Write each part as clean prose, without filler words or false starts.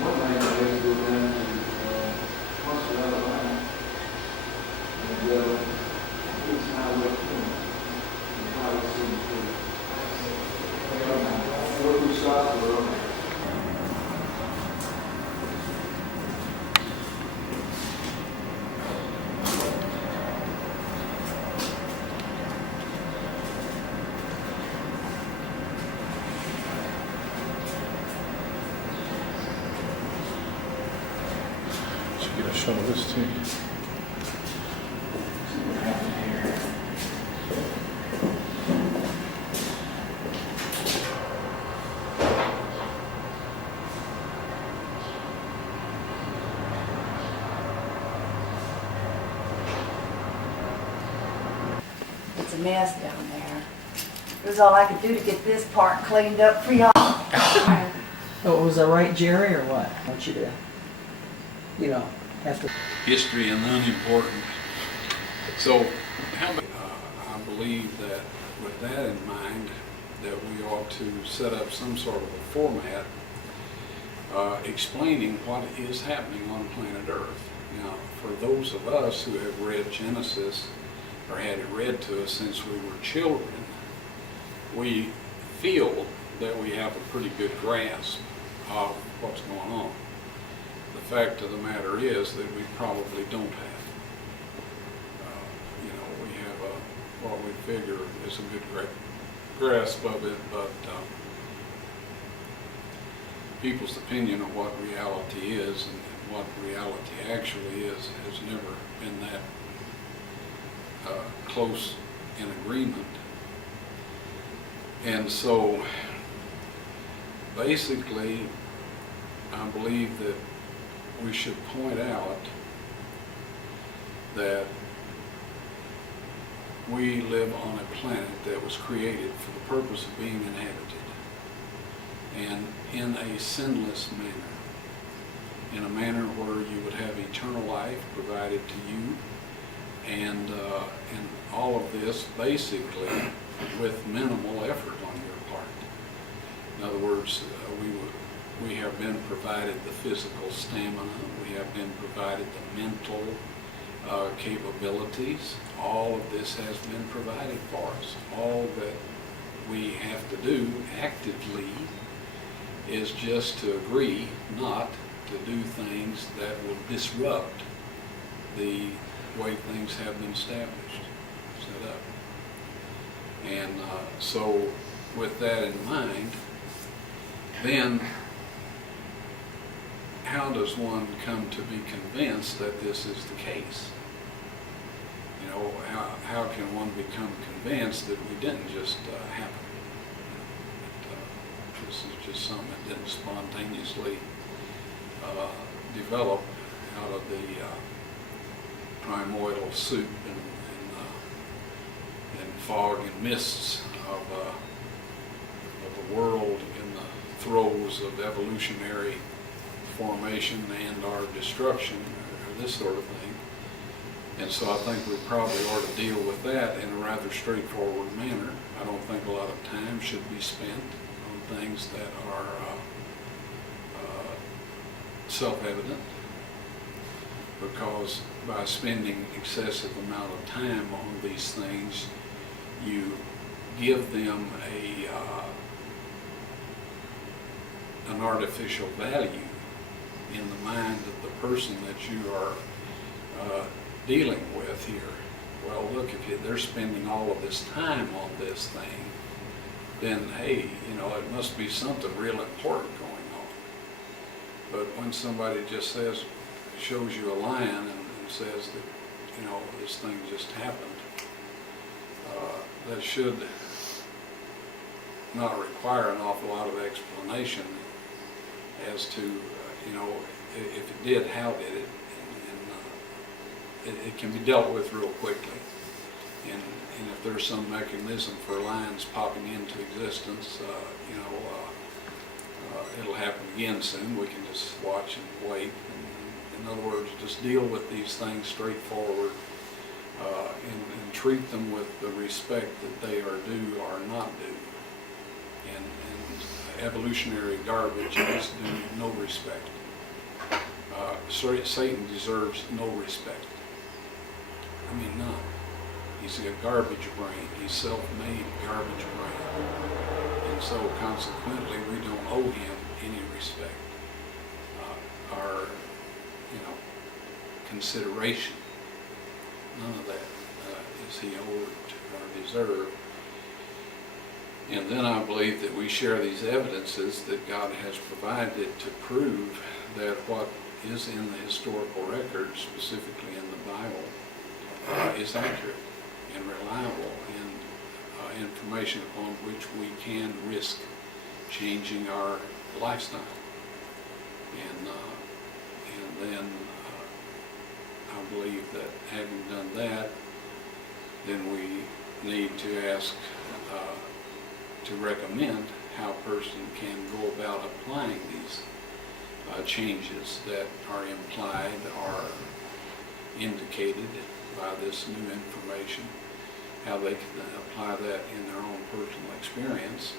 One thing I guess go down to, once a lot of line, and, it's how we and how it's seen through. What we start with, Get a shot of this too. It's a mess down there. It was all I could do to get this part cleaned up for y'all. Oh, was that right, Jerry, or what? I want you to, have to. History and unimportant. So, I believe that with that in mind, that we ought to set up some sort of a format explaining what is happening on planet Earth. Now, for those of us who have read Genesis, or had it read to us since we were children, we feel that we have a pretty good grasp of what's going on. The fact of the matter is that we probably don't have. We have what we figure is a good grasp of it, but people's opinion of what reality is and what reality actually is has never been that close in agreement. And so basically I believe that we should point out that we live on a planet that was created for the purpose of being inhabited, and in a sinless manner, in a manner where you would have eternal life provided to you, and all of this basically with minimal effort on your part. In other words, we have been provided the physical stamina, we have been provided the mental capabilities. All of this has been provided for us. All that we have to do actively is just to agree not to do things that will disrupt the way things have been established, set up. And so with that in mind, then how does one come to be convinced that this is the case? How can one become convinced that we didn't just happen? This is just something that didn't spontaneously develop out of the primordial soup and fog and mists of a world in the throes of evolutionary formation and our destruction, or this sort of thing. And so I think we probably ought to deal with that in a rather straightforward manner. I don't think a lot of time should be spent on things that are self-evident, because by spending excessive amount of time on these things, you give them an artificial value in the mind of the person that you are dealing with here. Well, look, if they're spending all of this time on this thing, then hey, it must be something real important going on. But when somebody just shows you a lion and says that, this thing just happened, that should not require an awful lot of explanation as to, if it did, how did it, and it can be dealt with real quickly. And if there's some mechanism for lines popping into existence, it'll happen again soon. We can just watch and wait. And, in other words, just deal with these things straightforward and treat them with the respect that they are due or not due. And evolutionary garbage is due no respect. Satan deserves no respect. I mean, none. He's a garbage brain. He's self-made garbage brain. And so consequently, we don't owe him any respect. Or, consideration. None of that is he owed or deserved. And then I believe that we share these evidences that God has provided to prove that what is in the historical record, specifically in the Bible, is accurate and reliable and information upon which we can risk changing our lifestyle. And then I believe that having done that, then we need to ask to recommend how a person can go about applying these changes that are implied or indicated by this new information, how they can apply that in their own personal experience,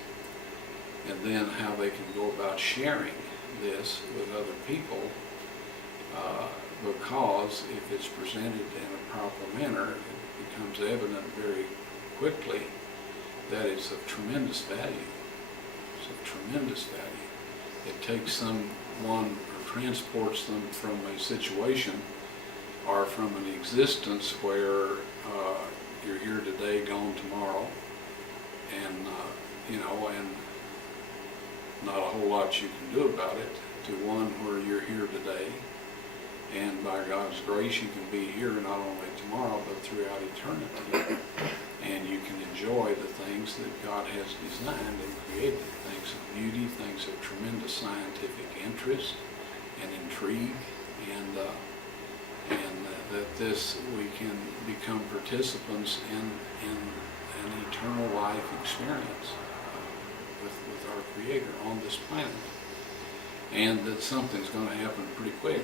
and then how they can go about sharing this with other people, because if it's presented in a proper manner, it becomes evident very quickly that it's of tremendous value. It's of tremendous value. It takes someone or transports them from a situation or from an existence where you're here today, gone tomorrow, and and not a whole lot you can do about it, to one where you're here today, and by God's grace you can be here not only tomorrow but throughout eternity, and you can enjoy the things that God has designed and created, things of beauty, things of tremendous scientific interest and intrigue, and that this we can become participants in an eternal life experience with our Creator on this planet, and that something's going to happen pretty quick.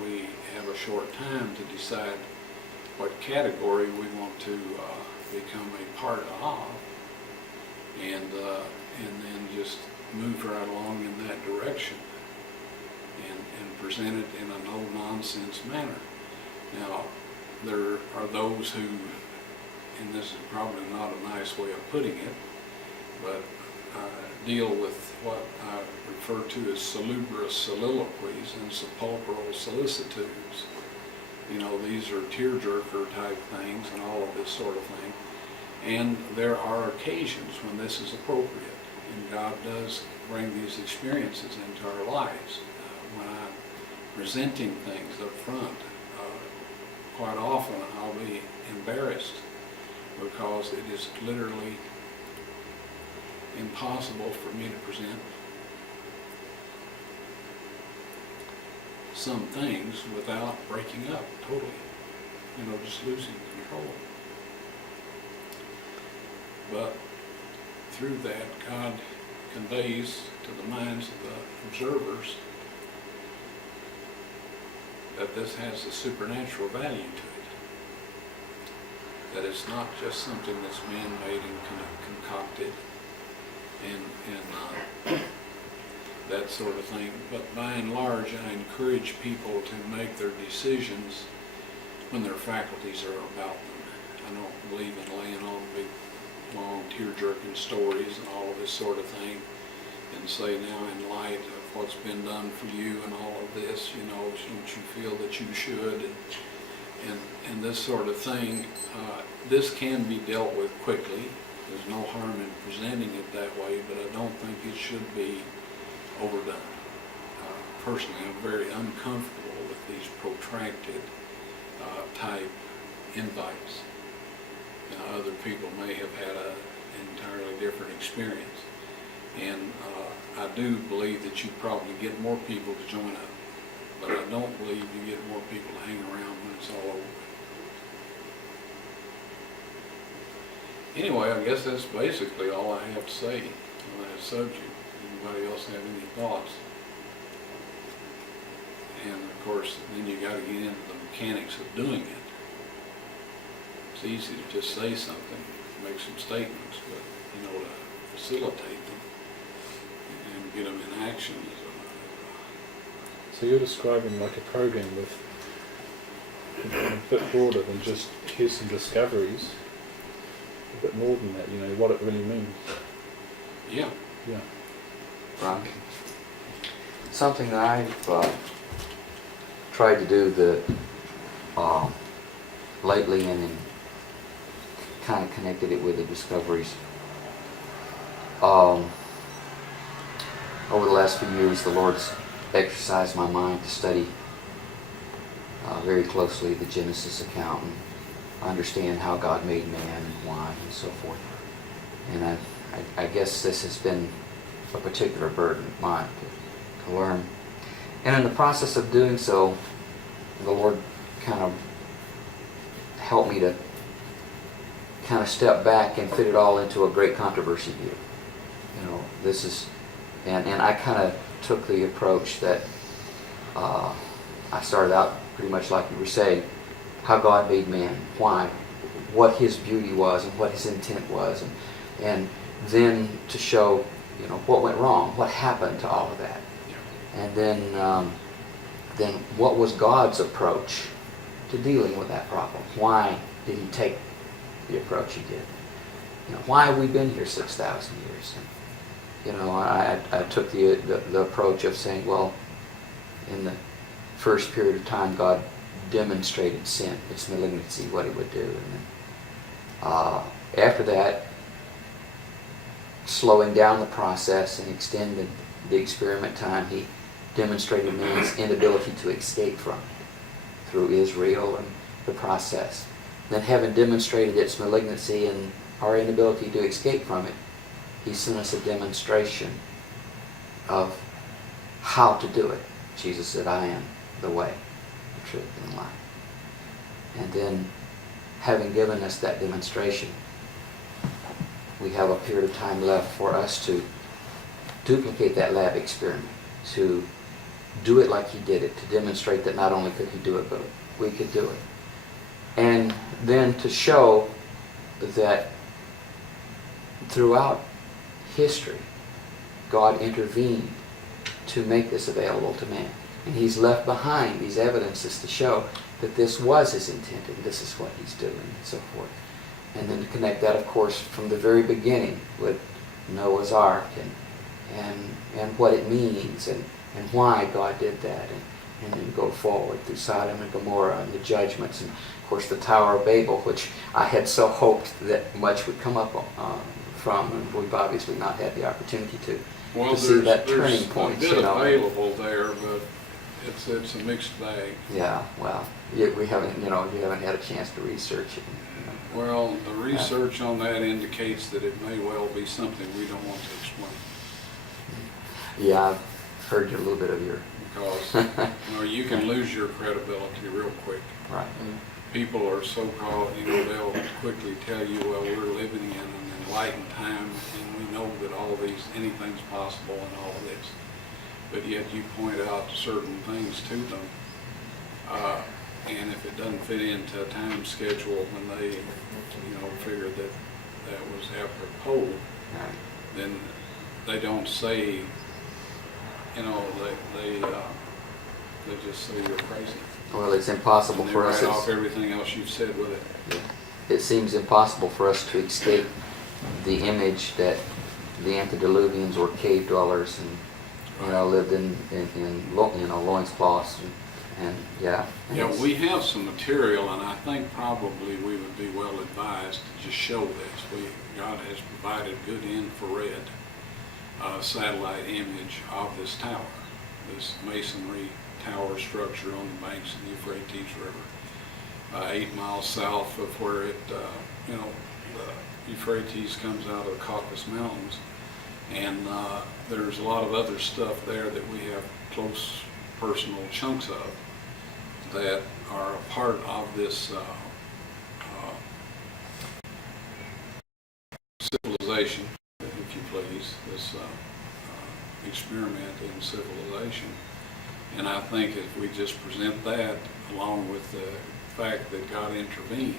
We have a short time to decide what category we want to become a part of, and then just move right along in that direction and present it in a no-nonsense manner. Now, there are those who, and this is probably not a nice way of putting it, but deal with what I refer to as salubrious soliloquies and sepulchral solicitudes. These are tearjerker type things and all of this sort of thing. And there are occasions when this is appropriate, and God does bring these experiences into our lives. When I'm presenting things up front, quite often I'll be embarrassed because it is literally impossible for me to present some things without breaking up totally, just losing control. But through that, God conveys to the minds of the observers that this has a supernatural value to it. That it's not just something that's man-made and concocted and that sort of thing. But by and large, I encourage people to make their decisions when their faculties are about them. I don't believe in laying on big, long, tear-jerking stories and all of this sort of thing, and say, now in light of what's been done for you and all of this, don't you feel that you should, and this sort of thing. This can be dealt with quickly. There's no harm in presenting it that way, but I don't think it should be overdone. Personally, I'm very uncomfortable with these protracted type invites. Other people may have had an entirely different experience, and I do believe that you probably get more people to join up, but I don't believe you get more people to hang around when it's all over. Anyway, I guess that's basically all I have to say on that subject. Anybody else have any thoughts? And of course, then you got to get into the mechanics of doing it. It's easy to just say something, make some statements, but to facilitate them and get them in action is a So you're describing like a program with a bit broader than just here's some discoveries, a bit more than that, you know, what it really means. Yeah. Yeah. Ron? Something that I've tried to do lately and kind of connected it with the discoveries. Over the last few years, the Lord's exercised my mind to study very closely the Genesis account and understand how God made man and why and so forth. And I guess this has been a particular burden of mine to learn. And in the process of doing so, the Lord kind of helped me to kind of step back and fit it all into a great controversy view. You know, this is, and I kind of took the approach that I started out pretty much like you were saying, how God made man, why, what his beauty was and what his intent was, and then to show, you know, what went wrong, what happened to all of that. And then what was God's approach to dealing with that problem? Why did he take the approach he did? You know, why have we been here 6,000 years? And, you know, I took the approach of saying, well, in the first period of time, God demonstrated sin, its malignancy, what it would do. And then, after that, slowing down the process and extending the experiment time, he demonstrated man's inability to escape from it through Israel and the process. Then, having demonstrated its malignancy and our inability to escape from it, he sent us a demonstration of how to do it. Jesus said, I am the way, the truth, and the life. And then, having given us that demonstration, we have a period of time left for us to duplicate that lab experiment, to do it like he did it, to demonstrate that not only could he do it, but we could do it. And then to show that throughout history, God intervened to make this available to man. And he's left behind these evidences to show that this was his intent and this is what he's doing and so forth. And then to connect that, of course, from the very beginning with Noah's Ark and what it means and why God did that, and then go forward through Sodom and Gomorrah and the judgments, and of course the Tower of Babel, which I had so hoped that much would come up from, and we've obviously not had the opportunity to see that turning point. There's a bit available there, but it's a mixed bag. Yeah, well, we haven't, you haven't had a chance to research it. Well, the research on that indicates that it may well be something we don't want to explain. Yeah, I've heard a little bit of your... Because, you can lose your credibility real quick. Right. People are so-called, they'll quickly tell you, well, we're living in an enlightened time and we know that anything's possible and all of this. But yet you point out certain things to them. And if it doesn't fit into a time schedule when they, figure that was apropos, Right. then they don't say, they just say you're crazy. Well, it's impossible And they for us. write off everything else you've said with it. Yeah. It seems impossible for us to escape the image that the antediluvians were cave dwellers and lived in loincloths and yeah. Yeah, we have some material, and I think probably we would be well advised to just show this. God has provided good infrared satellite image of this tower, this masonry tower structure on the banks of the Euphrates River, 8 miles south of where the Euphrates comes out of the Caucasus Mountains. And there's a lot of other stuff there that we have close personal chunks of that are a part of this civilization, if you please, this experiment in civilization. And I think if we just present that along with the fact that God intervened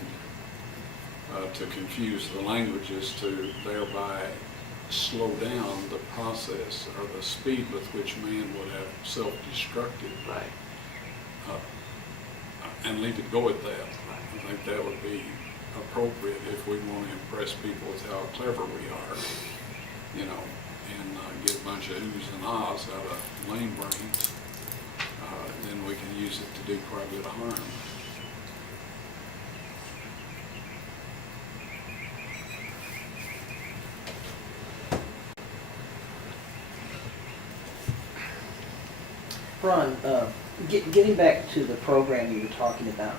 to confuse the languages to thereby slow down the process or the speed with which man would have self-destructed. Right. And leave it go at that. I think that would be appropriate if we want to impress people with how clever we are, you know, and get a bunch of oohs and ahs out of lame brains. Then we can use it to do quite a bit of harm. Ron, getting back to the program you were talking about,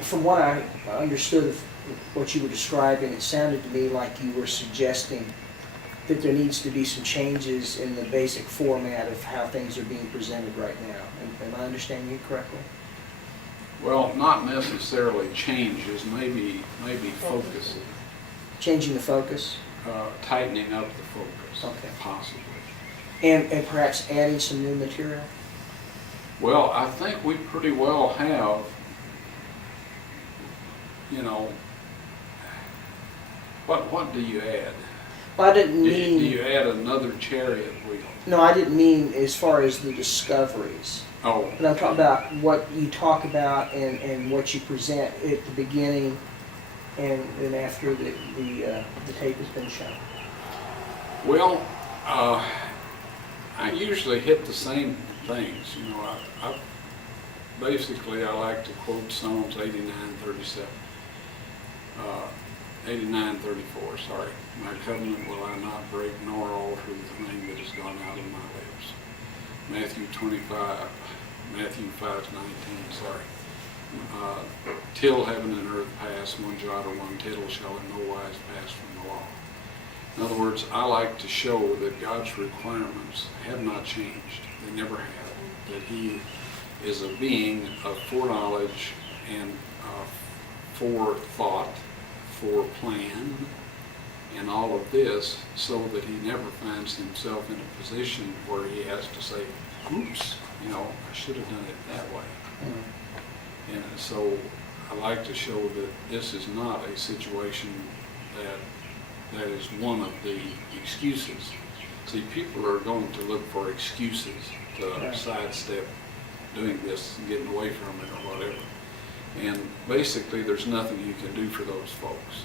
from what I understood of what you were describing, it sounded to me like you were suggesting that there needs to be some changes in the basic format of how things are being presented right now. Am I understanding you correctly? Well, not necessarily changes, maybe focus, Changing the focus? tightening up the focus, Okay. possibly. And perhaps adding some new material? Well, I think we pretty well have, you know, what do you add? Well, I didn't Do mean... you add another chariot wheel? No, I didn't mean as far as the discoveries. Oh, But I'm talking about what you talk about and what you present at the beginning and then after the tape has been shown. well, I usually hit the same things. You know, basically I like to quote Psalms 89:37, 89:34. Sorry, my covenant will I not break, nor alter the thing that has gone out of my lips. Matthew 5:19. Sorry. Till heaven and earth pass, one jot or one tittle shall in no wise pass from the law. In other words, I like to show that God's requirements have not changed. They never have. That He is a being of foreknowledge and forethought, foreplan, and all of this, so that He never finds Himself in a position where He has to say, oops, you know, I should have done it that way. And so I like to show that this is not a situation that is one of the excuses. See, people are going to look for excuses to sidestep doing this and getting away from it or whatever. And basically, there's nothing you can do for those folks.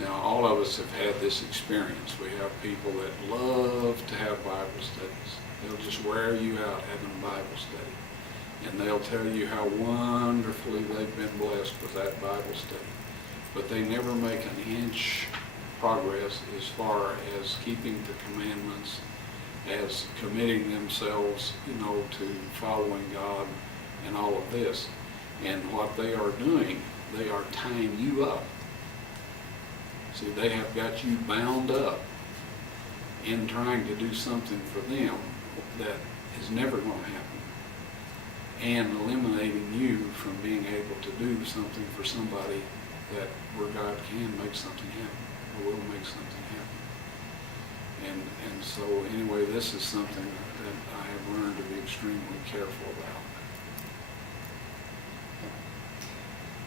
Now, all of us have had this experience. We have people that love to have Bible studies. They'll just wear you out having a Bible study. And they'll tell you how wonderfully they've been blessed with that Bible study. But they never make an inch progress as far as keeping the commandments, as committing themselves, you know, to following God and all of this. And what they are doing, they are tying you up. See, they have got you bound up in trying to do something for them that is never going to happen, and eliminating you from being able to do something for somebody that where God can make something happen, or will make something happen. And so anyway, this is something that I have learned to be extremely careful about.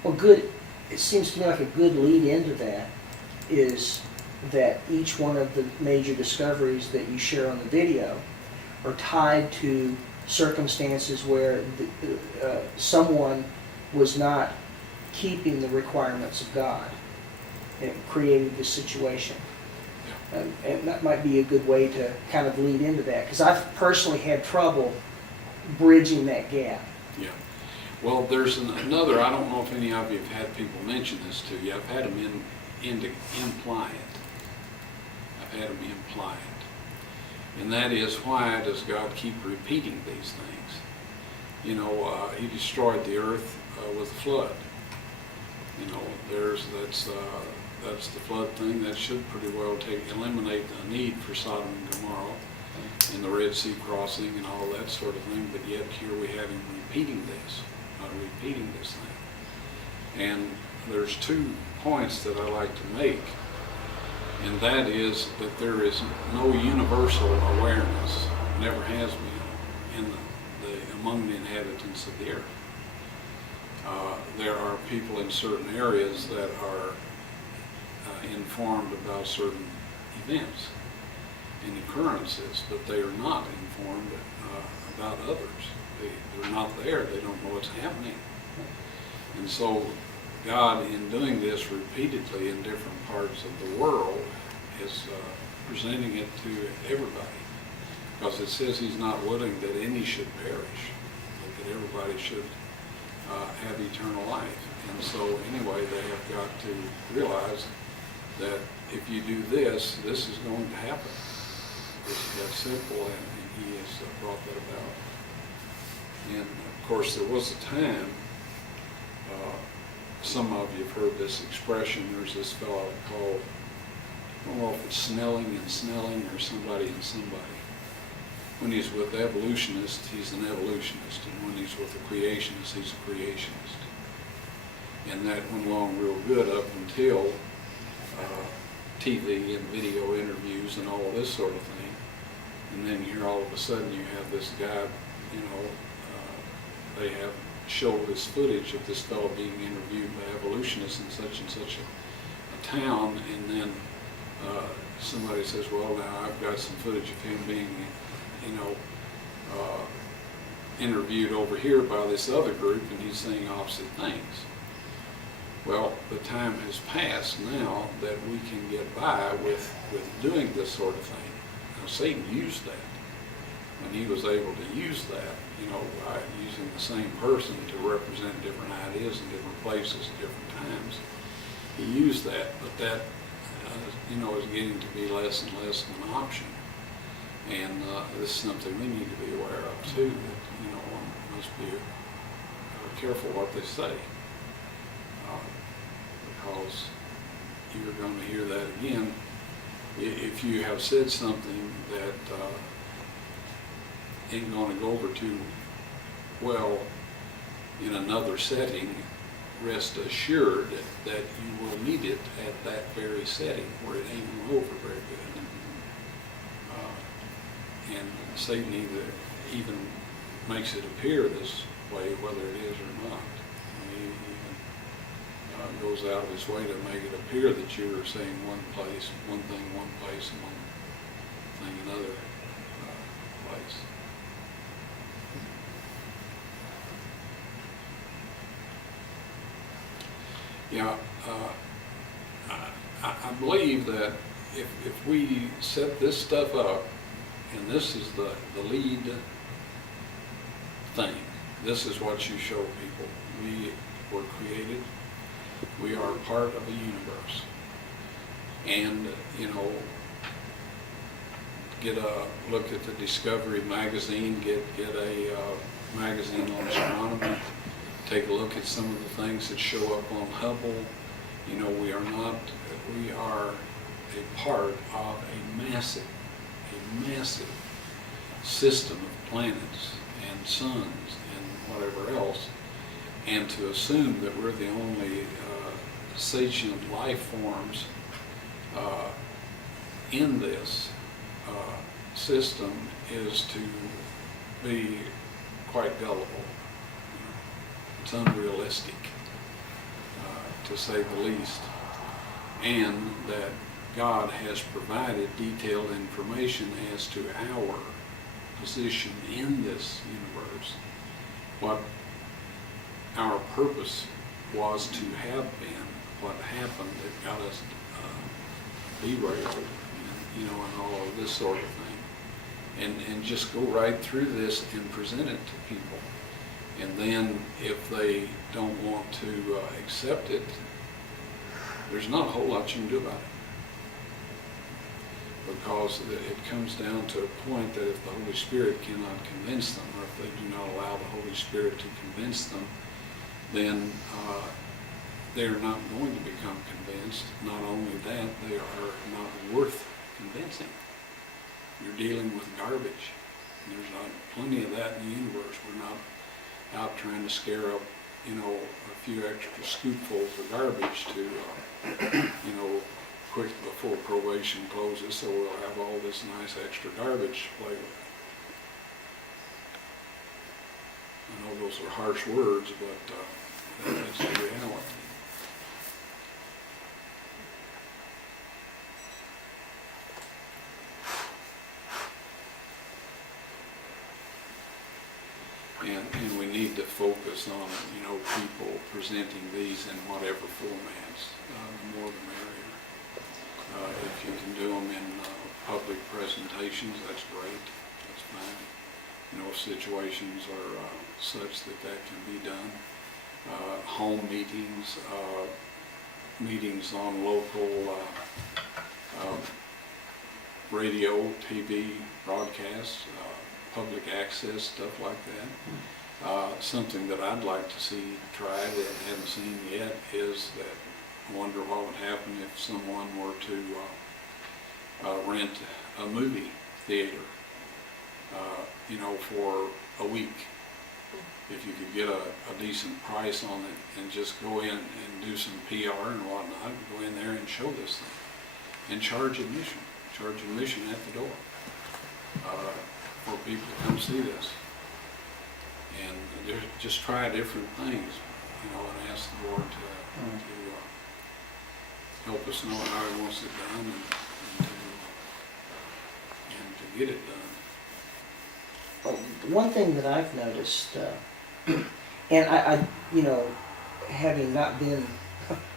Well, good. It seems to me like a good lead into that is that each one of the major discoveries that you share on the video are tied to circumstances where someone was not keeping the requirements of God and created this situation. And that might be a good way to kind of lead into that, because I've personally had trouble bridging that gap. Yeah. Well, there's another, I don't know if any of you have had people mention this to you. I've had them imply it. I've had them imply it. And that is, why does God keep repeating these things? You know, He destroyed the earth with a flood. You know, that's the flood thing. That should pretty well eliminate the need for Sodom and Gomorrah and the Red Sea crossing and all that sort of thing. But yet here we have Him repeating this thing. And there's 2 points that I like to make, and that is that there is no universal awareness, never has been, among the inhabitants of the earth. There are people in certain areas that are informed about certain events and occurrences, but they are not informed about others. They're not there. They don't know what's happening. And so God, in doing this repeatedly in different parts of the world, is presenting it to everybody. Because it says he's not willing that any should perish, but that everybody should have eternal life. And so anyway, they have got to realize that if you do this, this is going to happen. It's that simple, and he has brought that about. And of course, there was a time, some of you have heard this expression, there's this fellow called, I don't know if it's Snelling and Snelling or somebody and somebody. When he's with evolutionists, he's an evolutionist, and when he's with a creationist, he's a creationist. And that went along real good up until TV and video interviews and all this sort of thing. And then here all of a sudden you have this guy, you know, they have showed this footage of this fellow being interviewed by evolutionists in such and such a town, and then somebody says, well, now I've got some footage of him being, you know, interviewed over here by this other group, and he's saying opposite things. Well, the time has passed now that we can get by with doing this sort of thing. Now, Satan used that. When he was able to use that, you know, by using the same person to represent different ideas in different places at different times, he used that, but that, you know, is getting to be less and less of an option. And this is something we need to be aware of too, that, you know, one must be careful what they say. Because you're going to hear that again. If you have said something that ain't going to go over too well in another setting, rest assured that you will need it at that very setting where it ain't going to go over very good. And Satan even makes it appear this way, whether it is or not. He even goes out of his way to make it appear that you're saying one place, one thing one place, and one thing another place. Yeah, I believe that if we set this stuff up, and this is the lead thing, this is what you show people. We were created, we are part of a universe. And, you know, get a look at the Discovery magazine, get a magazine on astronomy, take a look at some of the things that show up on Hubble. You know, we are a part of a massive system of planets and suns and whatever else. And to assume that we're the only sentient life forms in this system is to be quite gullible. It's unrealistic, to say the least. And that God has provided detailed information as to our position in this universe, what our purpose was to have been, what happened that got us derailed, you know, and all of this sort of thing. And just go right through this and present it to people. And then if they don't want to accept it, there's not a whole lot you can do about it. Because it comes down to a point that if the Holy Spirit cannot convince them, or if they do not allow the Holy Spirit to convince them, then they're not going to become convinced. Not only that, they are not worth convincing. You're dealing with garbage. There's not plenty of that in the universe. We're not out trying to scare up, you know, a few extra scoopfuls of garbage to, you know, quick before probation closes, so we'll have all this nice extra garbage to play with. I know those are harsh words, but that's the reality. And we need to focus on, people presenting these in whatever formats, the more the merrier. If you can do them in public presentations, that's great, that's fine. If situations are such that can be done. Home meetings, meetings on local radio, TV, broadcasts, public access, stuff like that. Something that I'd like to see tried that I haven't seen yet is that I wonder what would happen if someone were to rent a movie theater, for a week. If you could get a decent price on it and just go in and do some PR and whatnot, go in there and show this thing and charge admission at the door for people to come see this. And just try different things, and ask the Lord to help us know how He wants it done and to get it done. One thing that I've noticed, and I, having not been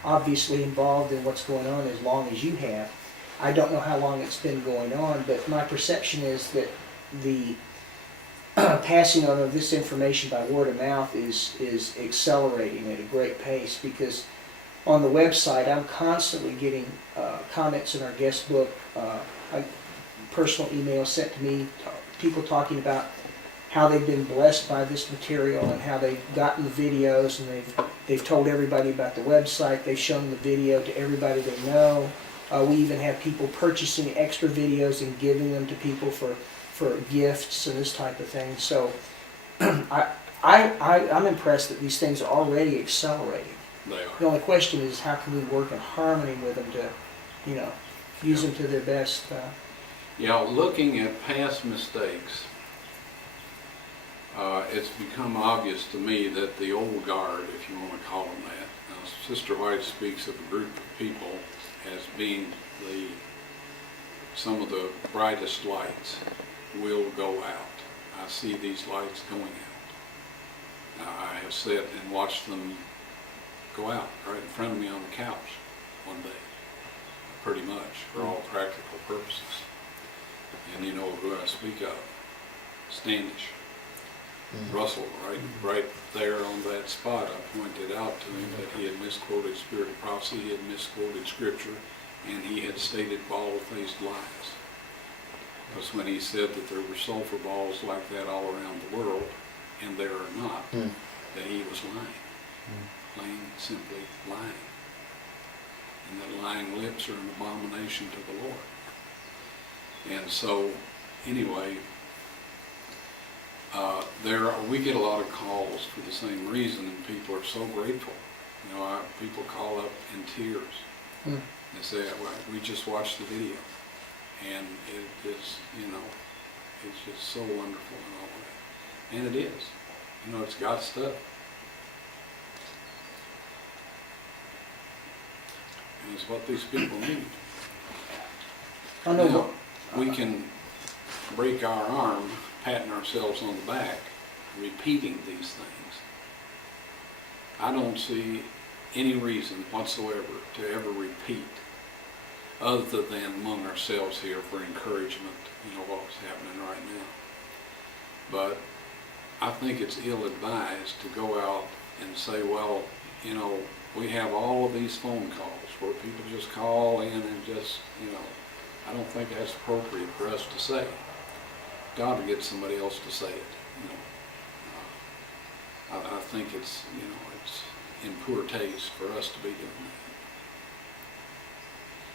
obviously involved in what's going on as long as you have, I don't know how long it's been going on, but my perception is that the passing on of this information by word of mouth is accelerating at a great pace, because on the website I'm constantly getting comments in our guest book, personal emails sent to me, people talking about how they've been blessed by this material and how they've gotten the videos, and they've told everybody about the website, they've shown the video to everybody they know. We even have people purchasing extra videos and giving them to people for gifts and this type of thing. So I'm impressed that these things are already accelerating. They are. The only question is how can we work in harmony with them to, use them to their best. Looking at past mistakes, it's become obvious to me that the old guard, if you want to call them that, now Sister White speaks of a group of people as being some of the brightest lights will go out. I see these lights going out. I have sat and watched them go out right in front of me on the couch one day, pretty much, for all practical purposes. And you know who I speak of, Standish. Russell, right there on that spot, I pointed out to him that he had misquoted Spirit of Prophecy, he had misquoted Scripture, and he had stated bald-faced lies. Because when he said that there were sulfur balls like that all around the world, and there are not, that he was lying. Plain, simply lying. And that lying lips are an abomination to the Lord. And so, anyway, we get a lot of calls for the same reason, and people are so grateful. People call up in tears. They say, well, we just watched the video, and it is, it's just so wonderful and all that. And it is. It's God's stuff. And it's what these people need. I know. Now, we can break our arm patting ourselves on the back, repeating these things. I don't see any reason whatsoever to ever repeat, other than among ourselves here for encouragement, what's happening right now. But I think it's ill-advised to go out and say, well, we have all of these phone calls where people just call in and just, I don't think that's appropriate for us to say. God will get somebody else to say it. I think it's in poor taste for us to be doing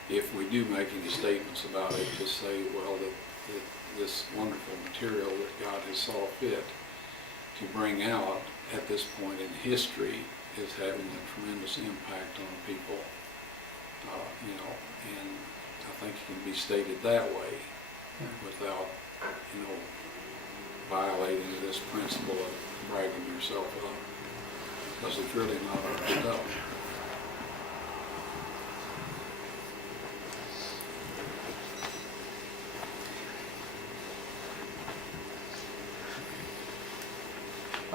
that. If we do make any statements about it, just say, well, that this wonderful material that God has saw fit to bring out at this point in history is having a tremendous impact on people, and I think it can be stated that way without, violating this principle of bragging yourself up, because it's really not our stuff.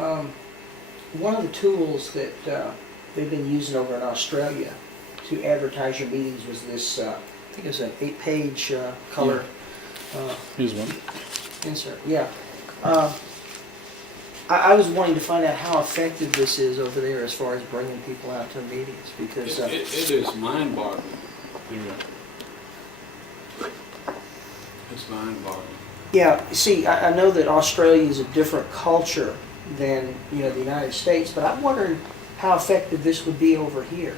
One of the tools that they've been using over in Australia to advertise your meetings was this, I think it was an 8-page color Here's one. insert. Yeah. I was wanting to find out how effective this is over there as far as bringing people out to meetings, because It is mind-boggling. Here we go. It's mind-boggling. yeah, see, I know that Australia is a different culture than, the United States, but I'm wondering how effective this would be over here.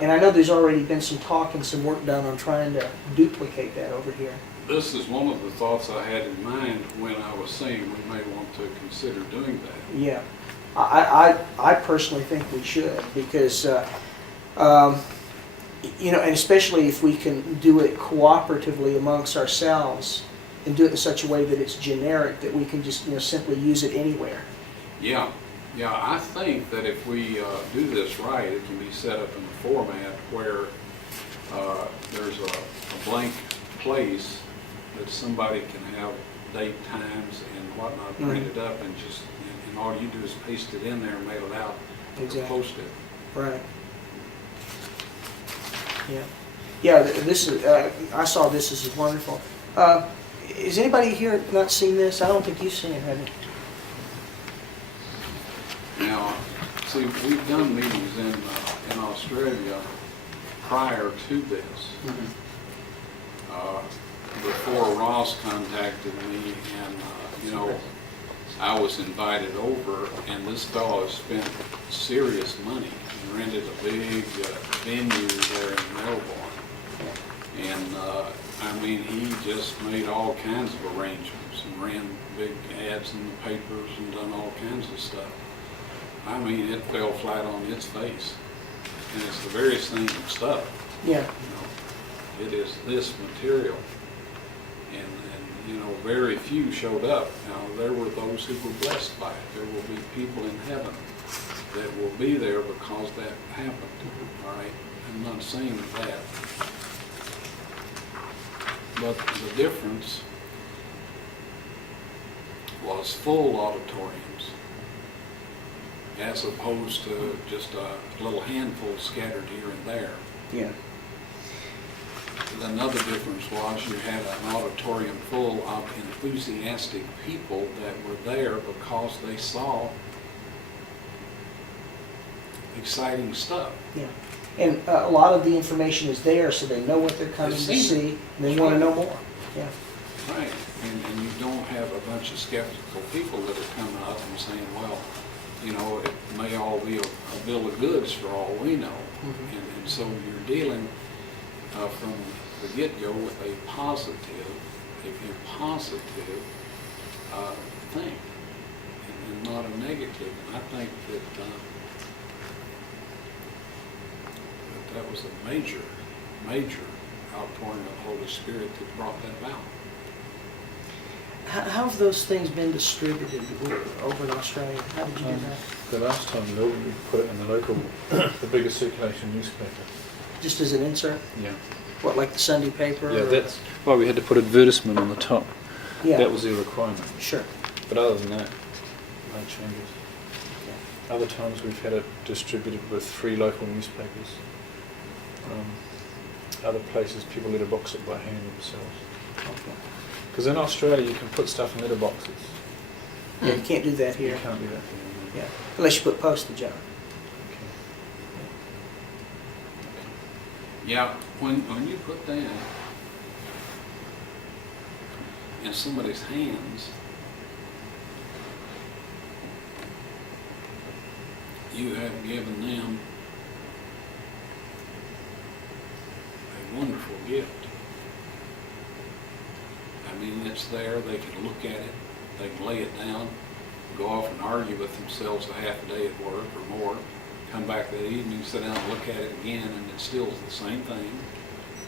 And I know there's already been some talk and some work done on trying to duplicate that over here. This is one of the thoughts I had in mind when I was saying we may want to consider doing that. Yeah, I personally think we should, because, and especially if we can do it cooperatively amongst ourselves and do it in such a way that it's generic, that we can just, simply use it anywhere. Yeah, I think that if we do this right, it can be set up in a format where there's a blank place that somebody can have date, times, and whatnot printed up, and all you do is paste it in there and mail it out or post it. Right. Yeah. Yeah, this is, I saw this as wonderful. Is anybody here not seen this? I don't think you've seen it, have you? Now, see, we've done meetings in Australia prior to this. Before Ross contacted me, and I was invited over, and this fellow spent serious money and rented a big venue there in Melbourne. And he just made all kinds of arrangements and ran big ads in the papers and done all kinds of stuff. It fell flat on its face, and it's the very same stuff. Yeah. It is this material. And very few showed up. Now, there were those who were blessed by it. There will be people in heaven that will be there because that happened. All right? I'm not saying that. But the difference was full auditoriums as opposed to just a little handful scattered here and there. Yeah. Another difference was you had an auditorium full of enthusiastic people that were there because they saw exciting stuff. Yeah. And a lot of the information is there, so they know what they're coming to see, and they want to know more. Yeah. Right. And you don't have a bunch of skeptical people that are coming up and saying, well, it may all be a bill of goods for all we know. And so you're dealing from the get-go with a positive thing, and not a negative. And I think that was a major outpouring of the Holy Spirit that brought that about. How have those things been distributed over in Australia? How did you do that? The last time we put it in the local, the biggest circulation newspaper. Just as an insert? Yeah. What, like the Sunday paper? Yeah, or? that's why we had to put advertisement on the top. Yeah. That was their requirement. Sure. But other than that, no changes. Other times we've had it distributed with 3 local newspapers. Other places people letterbox it by hand themselves. Okay. Because in Australia you can put stuff in letterboxes. Yeah, you can't do that here. You can't do that here. Yeah, unless you put postage on it. Yeah, when you put that in somebody's hands, you have given them a wonderful gift. It's there, they can look at it, they can lay it down, go off and argue with themselves a half a day at work or more, come back that evening, sit down and look at it again, and it still is the same thing,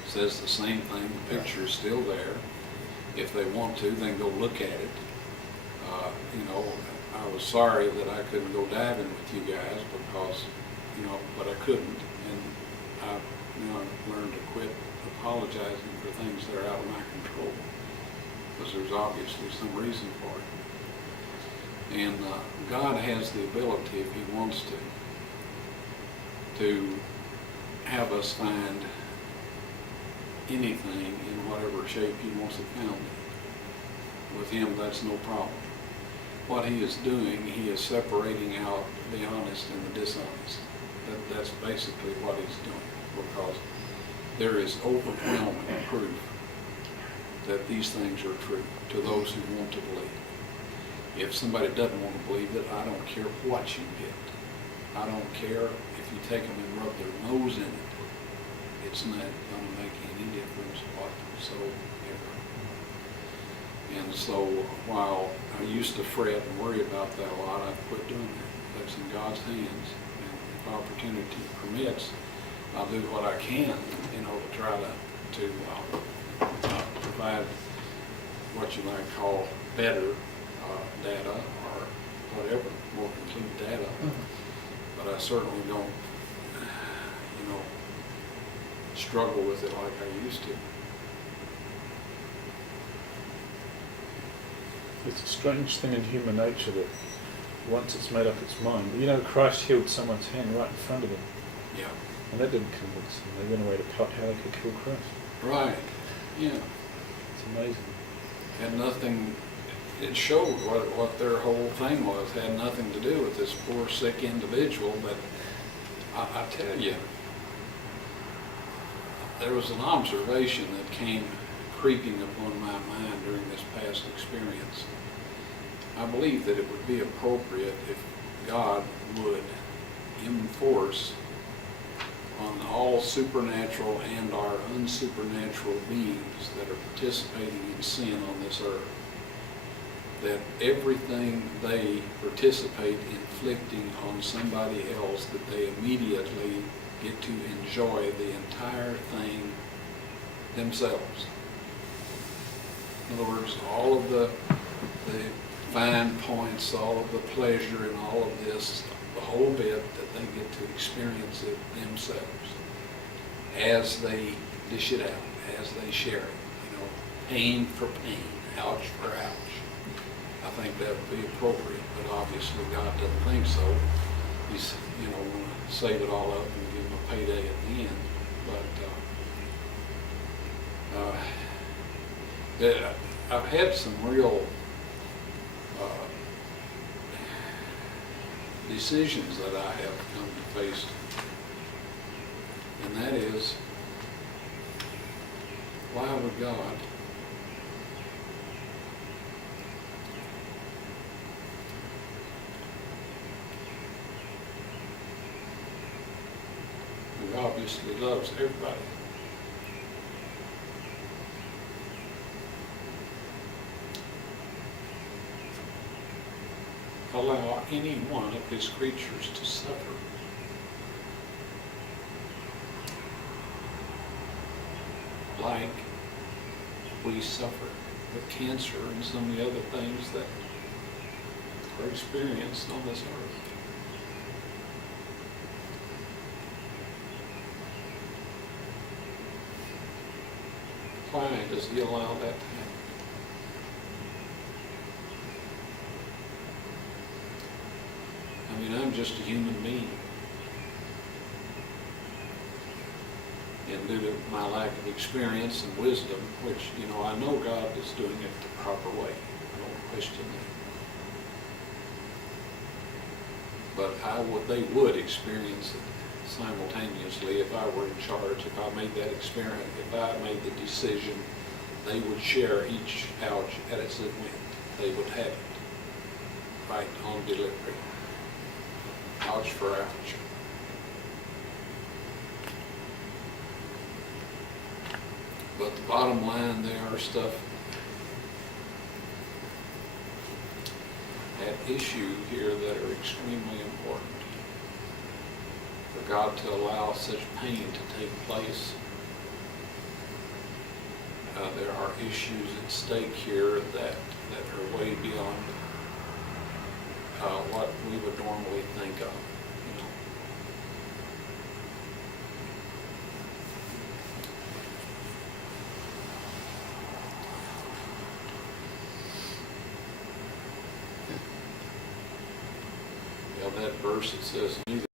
says the same thing, the picture is still there. If they want to, they can go look at it. I was sorry that I couldn't go diving with you guys because, but I couldn't, and I've learned to quit apologizing for things that are out of my control, because there's obviously some reason for it. And God has the ability, if He wants to have us find anything in whatever shape He wants it found in. With Him, that's no problem. What He is doing, He is separating out the honest and the dishonest. That's basically what He's doing, because there is overwhelming proof that these things are true to those who want to believe. If somebody doesn't want to believe it, I don't care what you get. I don't care if you take them and rub their nose in it. It's not going to make any difference whatsoever. And so while I used to fret and worry about that a lot, I've quit doing that. That's in God's hands. And if opportunity permits, I'll do what I can, to try to provide what you might call better data or whatever, more complete data. But I certainly don't, struggle with it like I used to. It's a strange thing in human nature that once it's made up its mind, Christ healed someone's hand right in front of them. Yeah. And that didn't convince them. They went away to plot how they could kill Christ. Right. Yeah. It's amazing. Had nothing, it showed what their whole thing was. Had nothing to do with this poor, sick individual. But I tell you, there was an observation that came creeping upon my mind during this past experience. I believe that it would be appropriate if God would enforce on all supernatural and our unsupernatural beings that are participating in sin on this earth, that everything they participate in inflicting on somebody else, that they immediately get to enjoy the entire thing themselves. In other words, all of the fine points, all of the pleasure and all of this, the whole bit, that they get to experience it themselves as they dish it out, as they share it. Pain for pain, ouch for ouch. I think that would be appropriate, but obviously God doesn't think so. He's, want to save it all up and give them a payday at the end. But I've had some real decisions that I have come to face, and that is, why would God who obviously loves everybody, allow any one of His creatures to suffer? Like we suffer with cancer and some of the other things that are experienced on this earth. Why does He allow that to happen? I'm just a human being. And due to my lack of experience and wisdom, which, I know God is doing it the proper way. I don't question that. But they would experience it simultaneously if I were in charge, if I made that experiment, if I made the decision. They would share each ouch as it went. They would have it right on delivery. Ouch for ouch. But the bottom line, there are stuff at issue here that are extremely important. For God to allow such pain to take place, there are issues at stake here that are way beyond what we would normally think of. verse that says, "He